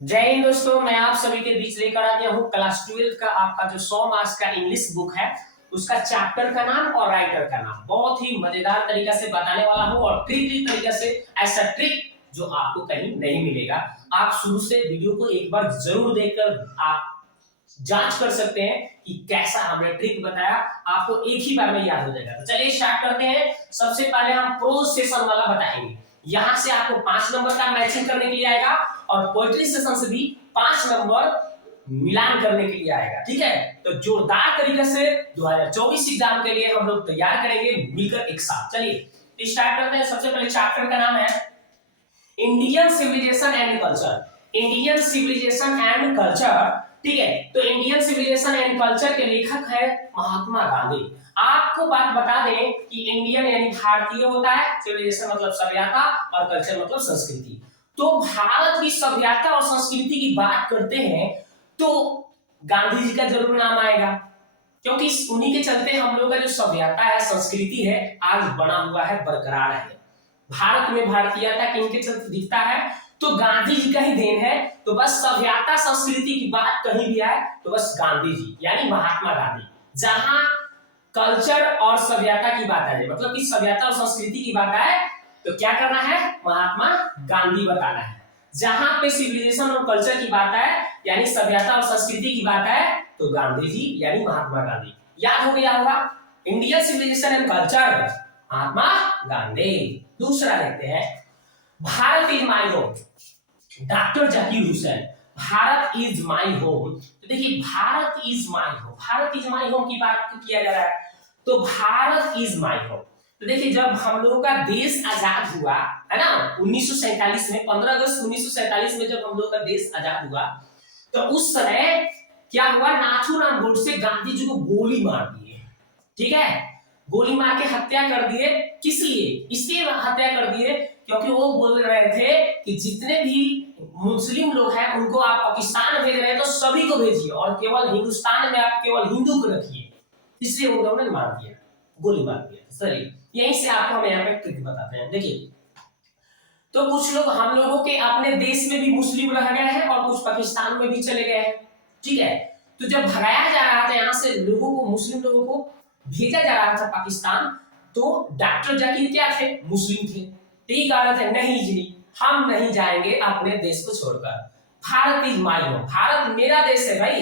जय हिंद दोस्तों, मैं आप सभी के बीच लेकर आ गया हूँ क्लास 12 का आपका जो 100 मार्क्स का इंग्लिश बुक है उसका चैप्टर का नाम और राइटर का नाम बहुत ही मजेदार तरीका से बताने वाला हूँ और ट्रिकी तरीका से, ऐसा ट्रिक जो आपको कहीं नहीं मिलेगा। आप शुरू से वीडियो को एक बार जरूर देखकर आप जांच कर सकते हैं कि कैसा हमने ट्रिक बताया, आपको एक ही बार में याद हो जाएगा। तो चलिए स्टार्ट करते हैं। सबसे पहले हम प्रोज सेशन वाला बताएंगे। यहाँ से आपको 5 नंबर का मैचिंग करने के लिए आएगा और पोएट्री सेशन से भी 5 नंबर मिलान करने के लिए आएगा। ठीक है, तो जोरदार तरीके से 2024 एग्जाम के लिए हम लोग तैयार करेंगे मिलकर एक साथ। चलिए स्टार्ट करते हैं। सबसे पहले चैप्टर का नाम है Indian civilisation and culture. Indian civilisation and culture, ठीक है। तो इंडियन सिविलाइजेशन एंड कल्चर के लेखक है महात्मा गांधी। आपको बात बता दें कि इंडियन यानी भारतीय होता है, सिविलाइजेशन मतलब सभ्यता और कल्चर मतलब संस्कृति। तो भारत की सभ्यता और संस्कृति की बात करते हैं तो गांधी जी का जरूर नाम आएगा, क्योंकि उन्हीं के चलते हम लोग का जो सभ्यता है, संस्कृति है, आज बना हुआ है, बरकरार है। भारत में भारतीयता किनके चलते दिखता है तो गांधी जी का ही देन है। तो बस सभ्यता संस्कृति की बात कहीं भी आए तो बस गांधी जी यानी महात्मा गांधी। जहां कल्चर और सभ्यता की बात आए, मतलब कि सभ्यता और संस्कृति की बात आए तो क्या करना है, महात्मा गांधी बताना है। जहां पे सिविलाइजेशन और कल्चर की बात आए यानी सभ्यता और संस्कृति की बात आए तो गांधी जी यानी महात्मा गांधी। याद हो गया होगा, Indian civilisation and culture Mahatma Gandhi. दूसरा देखते हैं, Bharat is my home, doctor Zakir Hussain. Bharat is my home. तो देखिए Bharat is my home, Bharat is my home की बात किया जा रहा है तो भारत इज माई होम। तो देखिए जब हम लोगों का देश आजाद हुआ है ना 1947 में, 15 अगस्त 1947 में जब हम लोगों का देश आजाद हुआ तो उस समय क्या हुआ, नाथूराम गोडसे गांधी जी को गोली मार दिए। ठीक है, गोली मार के हत्या कर दिए। किस लिए, इसलिए हत्या कर दिए क्योंकि वो बोल रहे थे कि जितने भी मुस्लिम लोग हैं उनको आप पाकिस्तान भेज रहे हैं तो सभी को भेजिए और केवल हिंदुस्तान में आप केवल हिंदू को रखिए। इसलिए उन्होंने मार दिया, गोली मार दिया। सही, यहीं से आपको हम यहाँ पे ट्रिक बताते हैं। देखिए तो कुछ लोग हम लोगों के अपने देश में भी मुस्लिम रह गए हैं और कुछ पाकिस्तान में भी चले गए हैं। ठीक है, तो जब भगाया जा रहा था यहाँ से लोगों को, मुस्लिम लोगों को भेजा जा रहा था पाकिस्तान, तो डॉक्टर जाकिर क्या थे, मुस्लिम थे। ठीक कह रहे थे नहीं जी हम नहीं जाएंगे अपने देश को छोड़कर, Bharat is my home, Bharat मेरा देश है भाई।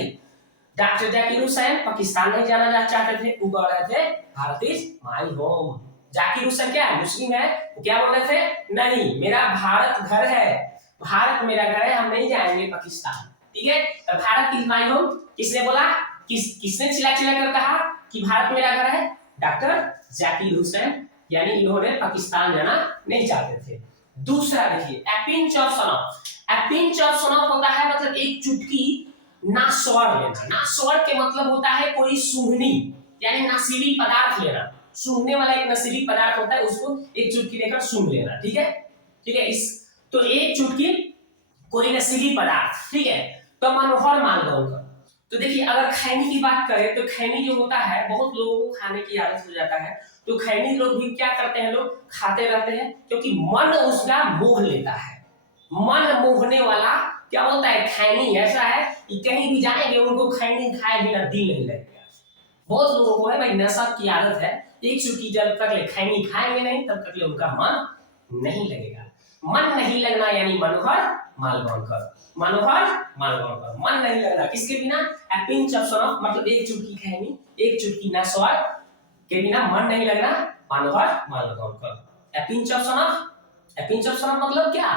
डॉक्टर जाकिर हुसैन पाकिस्तान नहीं जाना चाहते थे, वो कह रहे थे Bharat is my home. Zakir Hussain क्या है, मुस्लिम है, वो क्या बोल रहे थे, नहीं मेरा भारत घर है, भारत मेरा घर है, हम नहीं जाएंगे पाकिस्तान। ठीक है, तो भारत इज माई होम किसने बोला, किसने चिल्ला चिल्ला कर कहा कि भारत मेरा घर है, डॉक्टर जाकिर हुसैन, यानी इन्होंने पाकिस्तान जाना नहीं चाहते थे। दूसरा देखिए, a pinch of snuff. A pinch of snuff होता है मतलब एक चुटकी ना स्वर लेना। ना स्वर के मतलब होता है कोई सूंघनी यानी नशीली पदार्थ लेना। सूंघने वाला एक नशीली पदार्थ होता है, उसको एक चुटकी लेकर सूंघ लेना। ठीक है, ठीक है, इस तो एक चुटकी कोई नशीली पदार्थ। ठीक है, तो मनोहर मालगांवकर। तो देखिए अगर खैनी की बात करें तो खैनी जो होता है बहुत लोगों को खाने की आदत हो जाता है, तो खैनी लोग भी क्या करते हैं, लोग खाते रहते हैं क्योंकि मन उसका मोह लेता है। मन मोहने वाला क्या होता है, खैनी ऐसा है कि कहीं भी जाएंगे उनको खैनी खाए बिना दिल नहीं लगेगा। बहुत लोगों को है भाई नशा की आदत है, एक चुटकी जब तक ले खैनी खाएंगे नहीं तब तक ले उनका मन नहीं लगेगा। मन नहीं लगना यानी मनोहर मालगांवकर। मनोहर मालगांवकर, मन नहीं लगना किसके बिना, ए पिंच ऑफ सनफ मतलब एक चुटकी खैनी, एक चुटकी नशा के बिना मन नहीं लगना, Manohar Malgonkar. A pinch of snuff, a pinch of snuff मतलब क्या,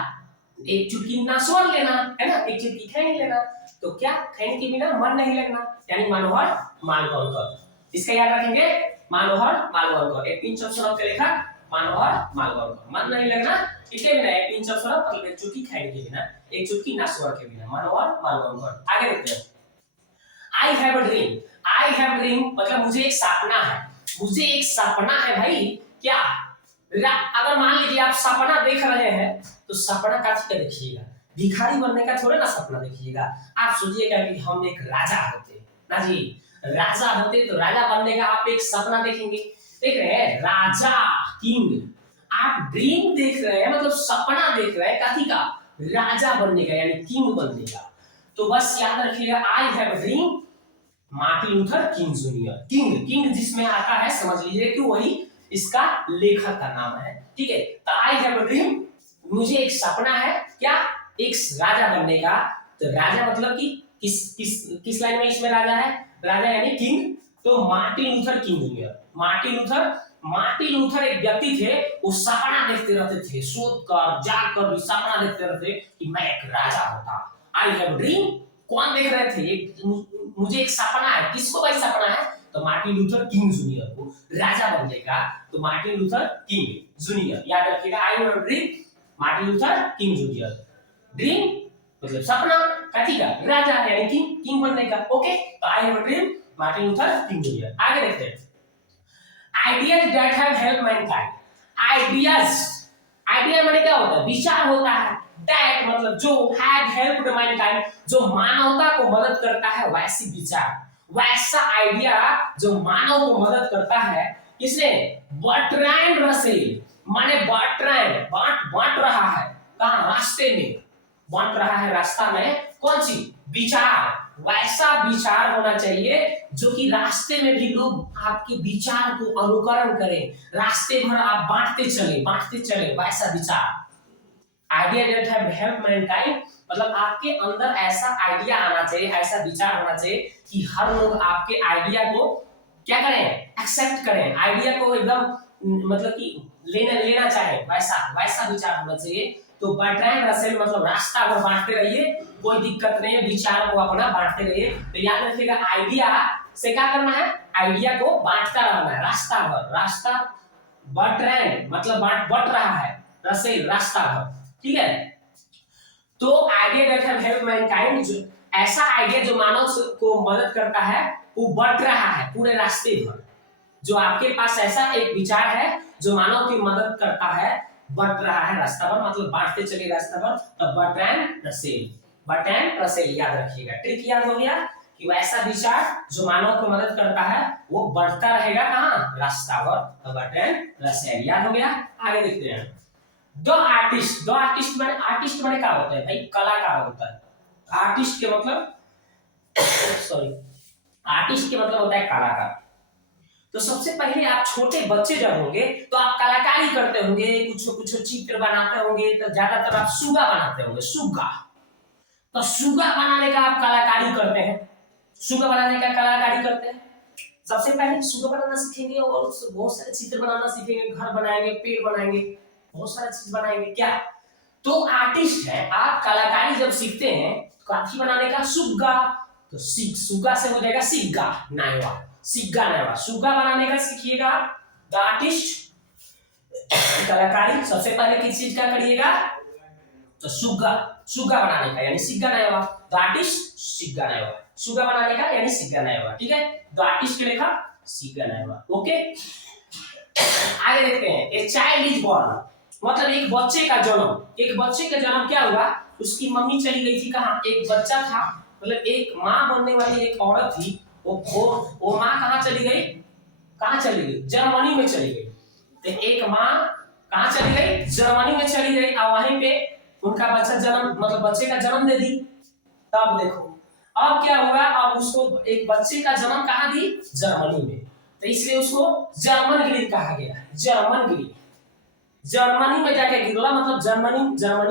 एक चुटकी नशा लेना है ना, एक चुटकी खैनी लेना, तो क्या खैनी के बिना मन नहीं लगना यानी मनोहर मालगांवकर। इसका याद रखेंगे, मनोहर मालगांवकर। एक पिंच ऑफ सनफ के लेखक मनोहर मालगांवकर। मन नहीं लगना इसके बिना, एक पिंच ऑफ सनफ मतलब एक चुटकी खैनी के बिना, एक चुटकी नशा के बिना, मनोहर मालगांवकर। आगे देखते हैं, I have a dream. I have dream मतलब मुझे एक सपना है, मुझे एक सपना है भाई। क्या, अगर मान लीजिए आप सपना देख रहे हैं तो सपना का देखिएगा, भिखारी बनने का थोड़ा ना सपना देखिएगा। आप सोचिएगा कि हम एक राजा होते ना जी, राजा होते तो राजा बनने का आप एक सपना देखेंगे। देख रहे हैं राजा, किंग, आप ड्रीम देख रहे हैं मतलब सपना देख रहे हैं कथी का, राजा बनने का यानी किंग बनने का। तो बस याद रखिएगा, I have a dream Martin Luther king junior. King king जिसमें आता है समझ लीजिए कि वही इसका लेखक का नाम है, ठीक है। तो आई हैव अ ड्रीम, मुझे एक सपना है, क्या, एक राजा बनने का। तो राजा मतलब कि किस किस किस लाइन में इसमें राजा है, राजा यानी किंग। तो Martin Luther king junior, Martin Luther एक व्यक्ति थे, वो सपना देखते रहते थे, सोच कर जाग कर भी सपना देखते रहते कि मैं एक राजा होता। आई हैव ड्रीम, कौन देख रहे थे, मुझे एक सपना है, किसको भाई सपना है, तो मार्टिन लूथर किंग जूनियर को राजा बनने का। तो मार्टिन लूथर किंग जूनियर याद रखिएगा, I have dream Martin Luther king junior. Dream मतलब सपना, कथी का, राजा यानी किंग बनने का। ओके, तो I have dream Martin Luther king junior. आगे देखते हैं, ideas that have help Mankind. Ideas, idea माने क्या होता है, विचार होता है। दैट मतलब जो, हैव हेल्प्ड मैनकाइंड जो मानवता को मदद करता है, वैसी विचार, वैसा आइडिया जो मानव को मदद करता है। किसने, बर्ट्रैंड रसेल, माने बर्ट्रैंड बांट रहा है, कहां, रास्ते में बांट रहा है, रास्ता में कौन सी, विचार। वैसा विचार होना चाहिए जो कि रास्ते में भी लोग आपके विचार को अनुकरण करें, रास्ते भर आप बांटते चले, वैसा विचार। Idea that have help Mankind मतलब आपके अंदर ऐसा आइडिया आना चाहिए, ऐसा विचार होना चाहिए कि हर लोग आपके आइडिया को क्या करें, एक्सेप्ट करें, आइडिया को एकदम मतलब कि लेना चाहे, वैसा विचार होना चाहिए। तो बर्ट्रैंड रसेल मतलब रास्ता भर बांटते रहिए, कोई दिक्कत नहीं है, विचार को अपना बांटते रहिए। तो याद रखिएगा, आइडिया से क्या करना है, आइडिया को बांटता रहना है, रास्ता भर, रास्ता, बर्ट्रैंड मतलब बट रहा है, रसेल रास्ता भर, ठीक है। तो idea that have help Mankind, ऐसा आइडिया जो मानव को मदद करता है, वो बढ़ रहा है पूरे रास्ते भर। जो आपके पास ऐसा एक विचार है जो मानव की मदद करता है, बढ़ रहा है रास्ता भर, मतलब बांटते चले रास्ता भर। तो बट एंड रसेल याद रखिएगा, ट्रिक याद हो गया कि वैसा विचार जो मानव को मदद करता है वो बढ़ता रहेगा, कहां, रास्ता भर। तो बट एंड रसेल याद हो गया। आगे देखते हैं, द आर्टिस्ट आर्टिस्ट माने क्या होता है भाई, कलाकार होता है। आर्टिस्ट के मतलब सॉरी आर्टिस्ट के मतलब होता है कलाकार। तो सबसे पहले आप छोटे बच्चे जब होंगे तो आप कलाकारी करते होंगे, कुछ चित्र बनाते होंगे, तो ज्यादातर आप सुगा बनाते होंगे, सुगा। तो सुगा बनाने का आप कलाकारी करते हैं, सुगा बनाने का कलाकारी करते हैं। सबसे पहले सुगा बनाना सीखेंगे और बहुत सारे चित्र बनाना सीखेंगे, घर बनाएंगे, पेड़ बनाएंगे, बहुत सारा चीज बनाएंगे, क्या। तो आर्टिस्ट है, आप कलाकारी जब सीखते हैं काफी बनाने का, सुग्गा, तो सुग्गा से हो जाएगा सिग्गा नायवा, सिग्गा नायवा, सुग्गा बनाने का सीखिएगा। द आर्टिस्ट कलाकारी, सबसे पहले किस चीज का करिएगा, तो सुग्गा बनाने का यानी सिग्गा नायवा। द आर्टिस्ट सिग्गा नायवा, सुग्गा बनाने का यानी सिग्गा नायवा, ठीक है। द आर्टिस्ट के लेखा सिग्गा नायवा। ओके, आगे देखते हैं, ए चाइल्ड इज बोर्न मतलब एक बच्चे का जन्म क्या हुआ, उसकी मम्मी चली गई थी कहां, एक बच्चा था, मतलब एक माँ बनने वाली एक औरत थी, वो माँ कहां चली गई, जर्मनी में चली गई। तो एक माँ कहां चली गई, जर्मनी में चली गई, और वहीं पे उनका बच्चे का जन्म दे दी। तब देखो अब क्या हुआ, अब उसको एक बच्चे का जन्म कहां दी, जर्मनी में, तो इसलिए उसको जर्मन ग्रीड कहा गया, जर्मन ग्रीड। जर्मनी में जाके गिरला मतलब जर्मनी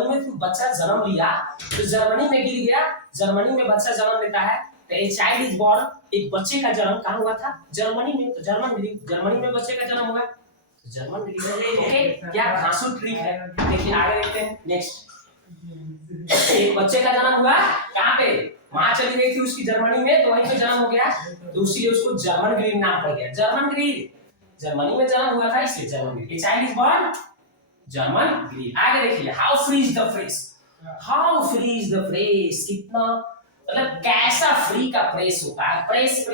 में बच्चा जन्म लिया, तो जर्मनी में गिर गया, जर्मनी में बच्चा जन्म लेता है। तो ए चाइल्ड इज बोर्न, एक बच्चे का जन्म कहां हुआ था, जर्मनी में। तो जर्मनी में बच्चे का जन्म हुआ, तो जर्मन ग्रीड। ओके, क्या घासू ट्रिक है, देखिए आगे देखते हैं। नेक्स्ट, एक बच्चे का जन्म हुआ कहां पे, मां चली गई थी उसकी जर्मनी में, तो वहीं पे जन्म हो गया, तो उसीलिए उसको जर्मन ग्रीड नाम पड़ गया, जर्मन ग्रीड। जर्मनी में जन्म हुआ था इसलिए German greed. A child is born German greed. आगे देखिए, how free is the press, कितना मतलब कैसा फ्री का प्रेस होता है, प्रेस।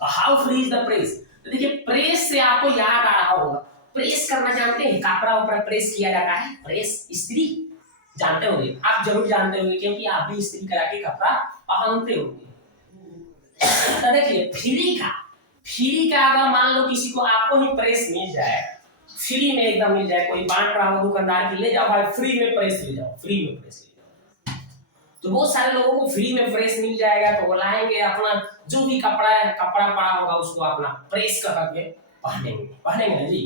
तो how free is the press, तो देखिए प्रेस से आपको याद आ रहा होगा, प्रेस करना जानते हैं, कपड़ा ऊपर प्रेस किया जाता है, प्रेस इस्त्री जानते होंगे, आप जरूर जानते होंगे क्योंकि आप भी इस्त्री करा के कपड़ा पहनते होंगे। तो देखिए फ्री का अगर मान लो किसी को आपको ही प्रेस मिल जाए, फ्री में एकदम मिल जाए, कोई बांट रहा हो दुकानदार की, ले जाओ भाई फ्री में प्रेस ले जाओ, फ्री में प्रेस ले जाओ। तो बहुत सारे लोगों को फ्री में प्रेस मिल जाएगा, तो वो लाएंगे अपना जो भी कपड़ा है, कपड़ा पड़ा होगा उसको अपना प्रेस करके पहनेंगे, पहनेंगे ना जी।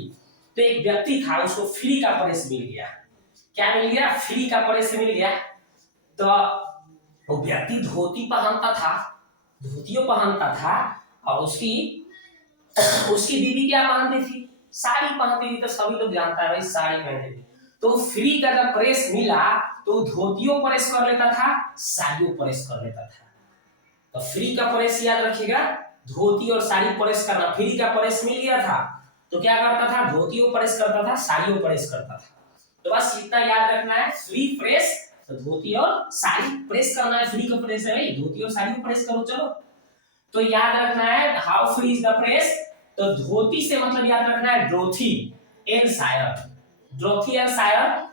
तो एक व्यक्ति था, उसको फ्री का प्रेस मिल गया। क्या मिल गया? फ्री का प्रेस मिल गया। तो वो व्यक्ति धोती पहनता था, धोतियों पहनता था, और उसकी बीवी क्या पहनती थी? साड़ी पहनती थी। तो सभी लोग जानता है भाई साड़ी पहनती थी। तो फ्री का जब प्रेस मिला तो धोतियों प्रेस कर लेता था, साड़ियों प्रेस कर लेता था। तो फ्री का प्रेस याद रखिएगा, धोती और साड़ी प्रेस करना। फ्री का प्रेस मिल गया था तो क्या करता था? धोतियों प्रेस करता था, साड़ियों प्रेस करता था। तो बस इतना याद रखना है, फ्री प्रेस तो धोती और साड़ी प्रेस करना है। फ्री का प्रेस है भाई, धोती और साड़ी प्रेस करो। चलो तो याद रखना है how free is the press. तो धोती से मतलब याद रखना है ड्रोथी एल शायर, ड्रोथी एल शायर।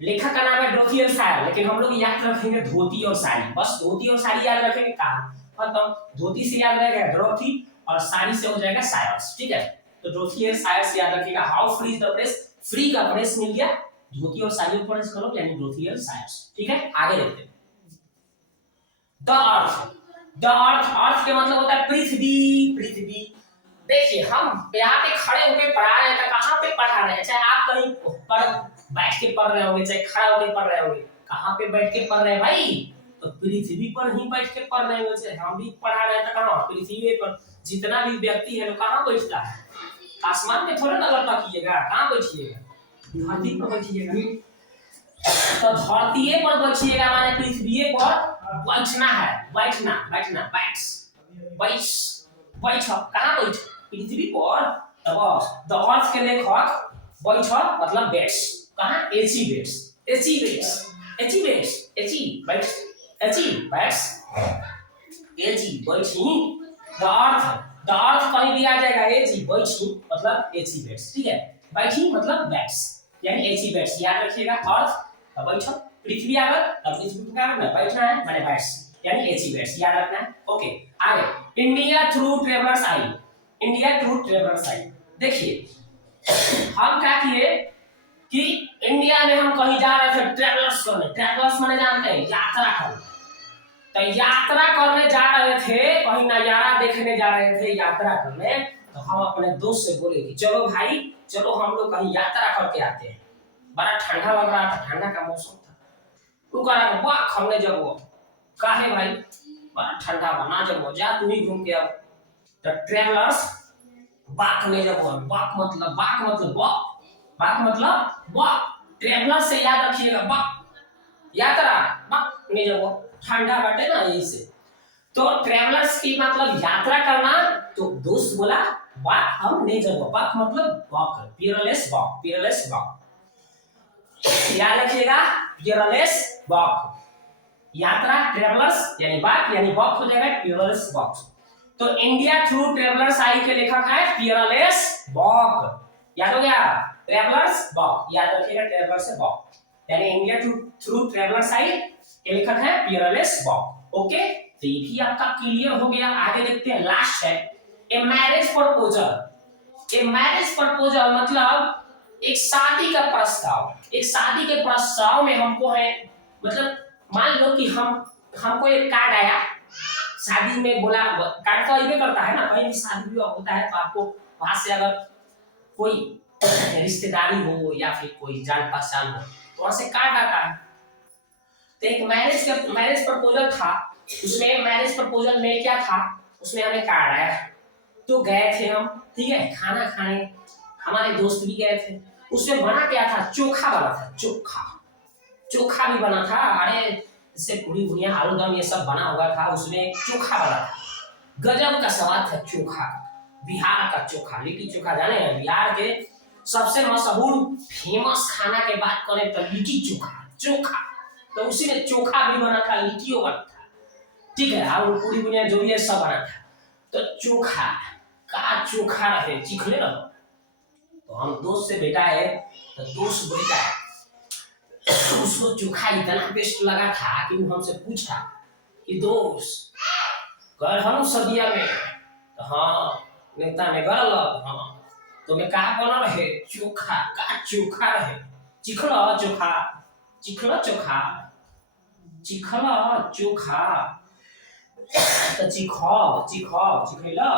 लेखक का नाम है ड्रोथी एल शायर, लेकिन हम लोग याद रखेंगे धोती और साड़ी। बस धोती और साड़ी याद रखेंगे। कहा मतलब धोती से याद रहेगा ड्रोथी और साड़ी से हो जाएगा शायर्स। ठीक है, तो ड्रोथी एल शायर से याद रखिएगा how free is the press. Free का प्रेस मिल गया, धोती और साड़ी पर प्रेस करो, यानी ड्रोथी एल शायर्स। ठीक है, आगे देखते हैं। द अर्थ, द अर्थ, अर्थ के मतलब होता है पृथ्वी, पृथ्वी। देखिए हम यहाँ पे खड़े होकर पढ़ा रहे हैं, कहाँ पे पढ़ा रहे हैं? चाहे आप कहीं पर बैठ के पढ़ रहे होंगे, चाहे खड़ा होकर पढ़ रहे होंगे, कहाँ पे बैठ के पढ़ रहे हैं भाई? तो पृथ्वी पर ही बैठ के पढ़ रहे होंगे। हम भी पढ़ा रहे हैं तो कहाँ? पृथ्वी पर। जितना भी व्यक्ति है वो कहाँ बैठता है? आसमान में थोड़ा ना लटकिएगा, कहाँ बैठिएगा? धरती पर बैठिएगा। तो धरती पर बैठिएगा माने पृथ्वी पर बैठना है, बैठना, बैठना, बैठ, बैठ, बैठ। कहाँ बैठ? पृथ्वी पर। द अर्थ के लेखक बैठ मतलब बैठ। कहाँ? एची बैठ, एची बैठ, एची बैठ, एची बैठ, एची बैठ, एची बैठी। द अर्थ, द अर्थ कहीं भी आ जाएगा, एची बैठी मतलब एची बैठ। ठीक है, बैठी मतलब बैठ, यानी एची बैठ। याद रखिएगा अर्थ तो बैठो, पृथ्वी आ गया तब पृथ्वी का बैठना है मैंने बैठ, यानी एची बैठ। याद रखना है। ओके, आगे। इंडिया थ्रू ट्रेवलर्स आई, इंडिया थ्रू ट्रेवलर्स आई। देखिए हम क्या किए कि इंडिया में हम कहीं जा रहे थे ट्रेवलर्स करने। ट्रेवलर्स माने जानते हैं यात्रा करने। तो यात्रा करने जा रहे थे, कहीं नजारा देखने जा रहे थे, यात्रा करने। तो हम अपने दोस्त से बोले कि चलो भाई, चलो हम लोग कहीं यात्रा करके आते हैं। बड़ा ठंडा लग रहा था, ठंडा का मौसम था। तू कह रहा वाह हमने जब वो काहे भाई बड़ा ठंडा बना, जब जा तू ही घूम के आओ। तो ट्रेवलर्स बाक ने जब बाक मतलब बाक मतलब बाक। ट्रेवलर से याद रखिएगा बाक, यात्रा बाक ने जब ठंडा बटे ना यही से। तो ट्रेवलर्स की मतलब यात्रा करना। तो दोस्त बोला बाक हम नहीं जब, बाक मतलब बाक, पीयरलेस बाक, पीयरलेस बाक। याद रखिएगा पीयरलेस बाक। यात्रा ट्रेवलर्स यानी बाक, यानी बाक हो जाएगा पीयरलेस बाक। तो इंडिया थ्रू ट्रेवलर्स आई के लेखक है पीयरलेस बाक। याद हो गया? ट्रेवलर्स बाक, याद रखिएगा ट्रेवलर्स से बाक, यानी इंडिया थ्रू ट्रेवलर्स आई के लेखक है पीयरलेस बाक। ओके, तो ये भी आपका क्लियर हो गया। आगे देखते हैं, लास्ट है a marriage proposal. A marriage proposal मतलब एक शादी का प्रस्ताव। एक शादी के प्रस्ताव में हमको है, मतलब मान लो कि हमको एक कार्ड आया, शादी में बोला, कार्ड तो आइए करता है ना, कहीं भी शादी भी होता है तो आपको वहां से अगर कोई रिश्तेदारी हो या फिर कोई जान पहचान हो तो वहां से कार्ड आता है। तो एक मैरिज प्रपोजल था, उसमें मैरिज प्रपोजल में क्या था, उसमें हमें कार्ड आया। तो गए थे हम, ठीक है, खाना खाने, हमारे दोस्त भी गए थे। उसमें बना क्या था? चोखा बना था, चोखा, चोखा भी बना था। अरे इससे पूरी भुनिया आलू दम ये सब बना हुआ था, उसमें चोखा बना था। गजब का स्वाद था चोखा, बिहार का चोखा, लिट्टी चोखा। जाने हैं बिहार के सबसे मशहूर फेमस खाना के बात करें तो लिट्टी चोखा, चोखा। तो उसी में चोखा भी बना था, लिट्टियों बना था, ठीक है, और पूरी भुनिया जो भी है सब बना था। तो चोखा का चोखा रहे, चिखले रहो। तो हम दोस्त से बेटा है, तो दोस्त बेटा है, उसको चोखा इतना बेस्ट लगा था कि वो हमसे पूछा कि दोस्त गए हम सदिया में? तो हाँ नेता ने गल, हाँ तो मैं कहा बोला रहे चोखा का चोखा रहे चिखला चोखा चिखला चोखा चिखला चोखा तो चिखो चिखो चिखेला।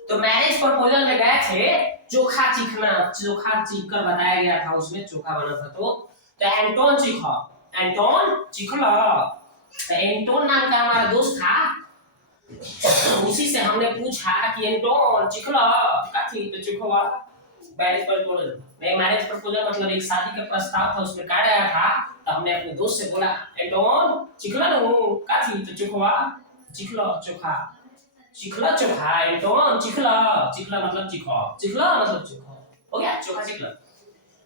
तो मैरिज प्रपोजल में गए थे चोखा चीखना, चोखा चीख कर बताया गया था, उसमें चोखा बना था। तो एंटोन चिखा एंटोन चिखला। तो एंटोन नाम का हमारा दोस्त था, उसी से हमने पूछा कि एंटोन चिखला का थी तो चिखवा। मैरिज प्रपोजल मतलब एक शादी का प्रस्ताव था, उसमें कहा गया था। तो हमने अपने दोस्त से बोला एंटोन चिखला नु का थी तो चिखवा चिखला चोखा चिखला चोखा एंटोन चिखला चिखला मतलब चिखो चिखला मतलब चिखो हो गया चोखा चिखला।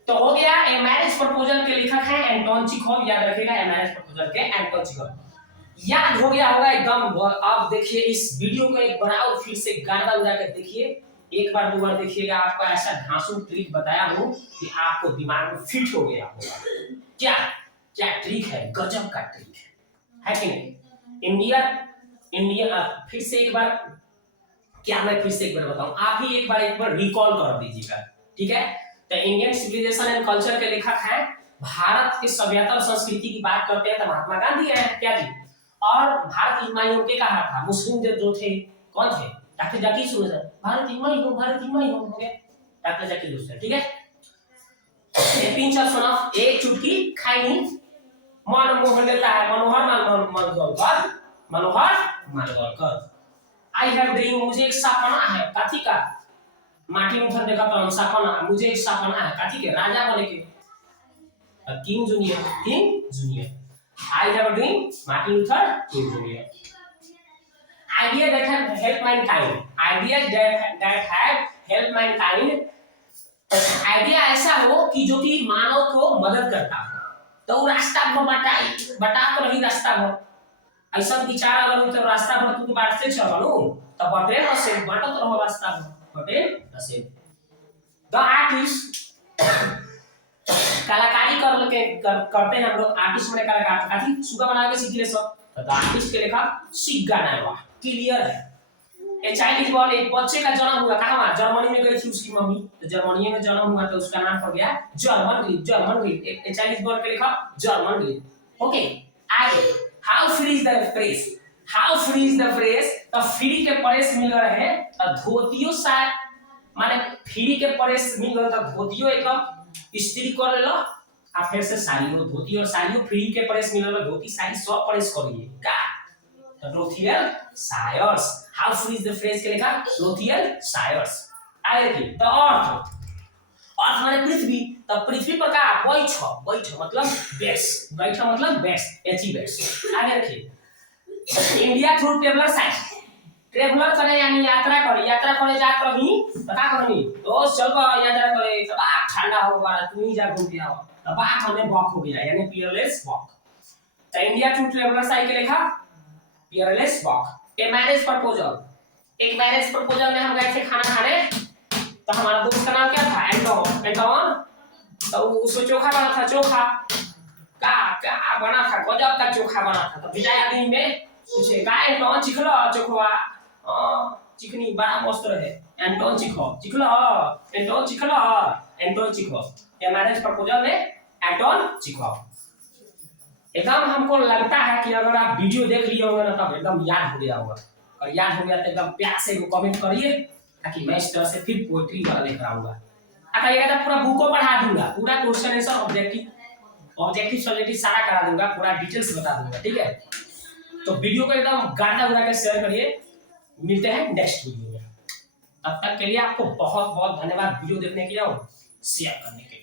तो हो गया ए मैरिज प्रपोजल के लेखक हैं एंटोन चिखोव, याद रखिएगा ए मैरिज प्रपोजल के एंटोन चिखोव। याद हो गया होगा एकदम। अब देखिए इस वीडियो को एक बार और फिर से गाना उड़ा कर देखिए, एक बार दो बार देखिएगा, आपको ऐसा धांसू ट्रिक बताया हूं कि आपको दिमाग में फिट हो गया होगा। क्या क्या ट्रिक है, गजब का ट्रिक है कि नहीं। इंडिया फिर से एक बार, क्या मैं फिर से एक बार बताऊं, आप ही एक बार रिकॉल कर दीजिएगा, ठीक है। तो इंडियन सिविलाइजेशन एंड कल्चर के लेखक हैं, भारत की सभ्यता और संस्कृति की बात करते हैं तो महात्मा गांधी है क्या जी। और भारत इमाइयों के कहा था, मुस्लिम जो थे कौन थे, डॉक्टर जाकिर हुसैन। भारत इमाई हो गए डॉक्टर जाकिर हुसैन, ठीक है। तीन चार सुना, एक चुटकी खाई मन मोहन लेता है मनोहर मालवलकर। आई हैव ड्रीम, मुझे एक सपना है, काथी का, मार्टिन लूथर ने कहा सपना, मुझे एक सपना है काथी के, राजा बने के, king junior. I have a dream, Martin Luther king junior. Idea that have help Mankind, ideas that have help Mankind, idea ऐसा हो कि जो कि मानव को मदद करता हो। तो वो रास्ता बता तो नहीं रास्ता हो, ऐसा विचार अगर हो तो रास्ता पर तू बांटते चलो तो बटे न से बांटत रहो रास्ता पर बटे न से। द आर्टिस्ट कलाकारी करते हैं हम लोग, आर्टिस्ट माने कलाकार, काफी सुगा बना के सीख ले सब। तो द आर्टिस्ट के लेखा सिग्गा नायवा क्लियर है। ए चाइल्ड इज बॉर्न, एक बच्चे का जन्म हुआ, कहां, जर्मनी में गई थी उसकी मम्मी, तो जर्मनी में जन्म हुआ तो उसका नाम पड़ गया German Greek. A child is born के लेखा जर्मन ग्रीक। ओके, आगे how free is the press, how free is the press. तो फ्री के प्रेस मिल रहे हैं तो धोतियो शायद माने फ्री के प्रेस मिल रहा तो धोतियो एकदम इस्त्री कर ले लो, आ फिर से साड़ी हो, धोती और साड़ी हो, फ्री के प्रेस मिल रहा, धोती साड़ी सब प्रेस करिए का Lothian Sayers। How free is the phrase के लिखा Lothian Sayers। आगे देखिए the earth, अर्थ माने पृथ्वी, तो पृथ्वी पर का बैठ मतलब बेस, बैठ मतलब बेस, एची बेस। आगे देखिए India through traveller site, traveller करे यानी यात्रा करे जात रही बता करनी तो चल यात्रा करे तो ठंडा होगा तू ही जा घूम के आओ, तो बात हमने वॉक हो गया यानी पीयरलेस वॉक। तो इंडिया थ्रू ट्रेवलर साइट के लिखा peerless walk. A marriage proposal, एक मैरिज प्रपोजल में हम गए थे खाना खाने, तो हमारा दोस्त का नाम क्या था, एंटोन। तो उसमें चोखा बना था, चोखा का बना था, गजब का चोखा बना था। तो विजय आदमी में पूछे का एंटोन चिखलो चोखवा, चिकनी बड़ा मस्त रहे, एंटोन एंटोन चिखलो। ये मैरिज प्रपोजल में एंटोन चिखलो। एकदम हमको लगता है कि अगर आप वीडियो देख लिए होंगे ना तब एकदम याद हो गया होगा, और याद हो गया तो एकदम प्यार से कमेंट करिए ताकि मैं इस तरह से फिर पोएट्री वाला लेकर आऊंगा। ये तो पूरा बुक को पढ़ा दूंगा, पूरा क्वेश्चन आंसर ऑब्जेक्टिव सब्जेक्टिव सारा करा दूंगा, पूरा डिटेल्स बता दूंगा, ठीक है। तो वीडियो को एकदम गाना उड़ा के शेयर करिए। मिलते हैं नेक्स्ट वीडियो में, तब तक के लिए आपको बहुत बहुत धन्यवाद वीडियो देखने के लिए और शेयर करने के लिए।